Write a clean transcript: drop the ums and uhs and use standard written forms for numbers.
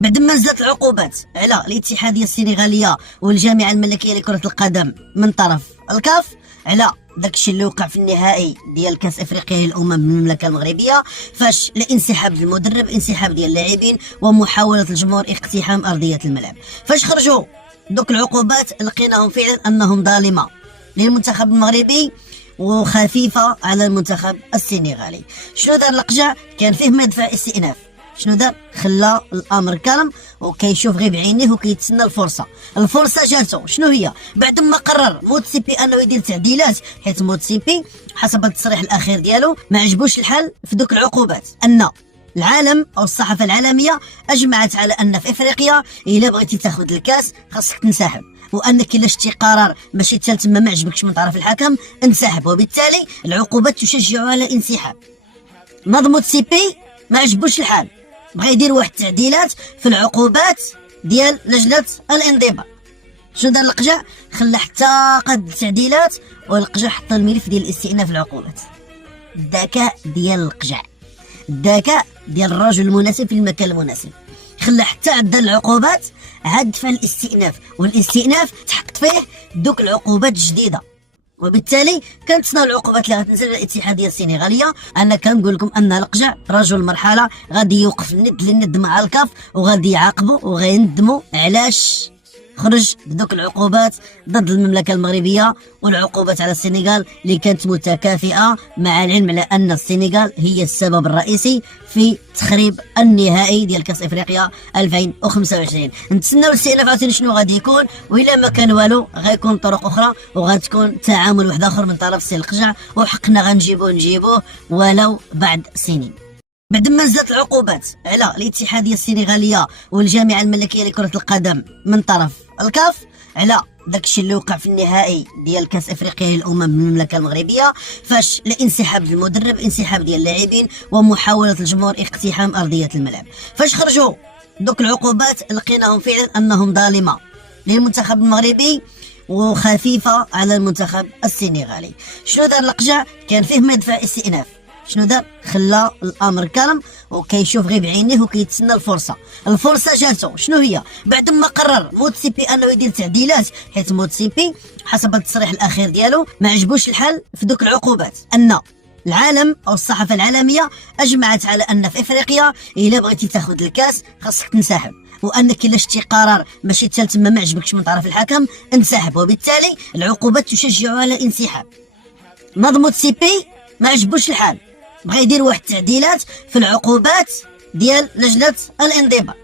بعد ما نزلت العقوبات على الاتحادية السنغالية والجامعة الملكية لكرة القدم من طرف الكاف على داكشي اللي وقع في النهائي ديال كاس افريقيا للامم بالمملكه المغربيه، فاش الانسحاب المدرب، انسحاب ديال اللاعبين، ومحاوله الجمهور اقتحام ارضيه الملعب. فاش خرجوا دوك العقوبات لقيناهم فعلا انهم ظالمه للمنتخب المغربي وخفيفه على المنتخب السنغالي. شنو دار القجع؟ كان فيه مدفع استئناف. شنو دار؟ خلى الامر كالم وكيشوف غير بعينيه وكيتسنى الفرصه جاتو. شنو هي؟ بعد ما قرر موتسيبي انه يدير تعديلات، حيت موتسيبي حسب التصريح الاخير ديالو ما عجبوش الحال في دوك العقوبات، ان العالم او الصحافه العالميه اجمعت على ان في افريقيا الا بغيتي تاخذ الكاس خاصك تنسحب، وانك الا شتي قرار ماشي حتى تما ما عجبكش من طرف الحكم انسحب، وبالتالي العقوبات تشجع على الانسحاب. ناض موتسيبي ما عجبوش الحال، بغا يدير واحد التعديلات في العقوبات ديال لجنه الانضباط. شنو دار القجع؟ خلى حتى قد التعديلات، والقجع حط الملف ديال الاستئناف العقوبات. الذكاء ديال القجع، الذكاء ديال الرجل المناسب في المكان المناسب، خلى حتى عدل العقوبات عاد دفع الاستئناف، والاستئناف تحط فيه دوك العقوبات الجديده. وبالتالي كنتسناو العقوبات اللي غتنزل على الاتحاديه السنغاليه. انا كنقول لكم ان القجع رجل المرحله غادي يوقف الند للند مع الكاف، وغادي يعاقبوا وغيندموا علاش خرج بدوك العقوبات ضد المملكه المغربيه، والعقوبات على السنغال اللي كانت متكافئه، مع العلم على ان السنغال هي السبب الرئيسي في تخريب النهائي ديال كاس افريقيا 2025. نتسناو الاستئناف عاوتاني شنو غادي يكون، والا ما كان والو غيكون طرق اخرى وغتكون تعامل واحد اخر من طرف السي القجع، وحقنا غنجيبوه ولو بعد سنين. بعد ما نزلت العقوبات على الاتحاديه السنغاليه والجامعه الملكيه لكره القدم من طرف الكاف على داكشي اللي وقع في النهائي ديال كاس افريقيا للامم بالمملكه المغربيه، فاش الانسحاب المدرب، انسحاب ديال اللاعبين، ومحاوله الجمهور اقتحام ارضيه الملعب. فاش خرجوا دوك العقوبات لقيناهم فعلا انهم ظالمه للمنتخب المغربي وخفيفه على المنتخب السنغالي. شنو دار القجع؟ كان فيه مدفع استئناف. شنو دار؟ خلى الامر كالم وكيشوف غير بعينيه وكيتسنى الفرصه جاتو. شنو هي؟ بعد ما قرر موتسيبي انه يدير تعديلات، حيت موتسيبي حسب التصريح الاخير ديالو ما عجبوش الحال في دوك العقوبات، ان العالم او الصحافه العالميه اجمعت على ان في افريقيا الا بغيتي تاخذ الكاس خاصك تنسحب، وانك الا شتي قرار ماشي حتى تما ما عجبكش من طرف الحكم انسحب، وبالتالي العقوبات تشجع على الانسحاب. ناض موتسيبي ما عجبوش الحال، بغا يدير واحد التعديلات في العقوبات ديال لجنه الانضباط.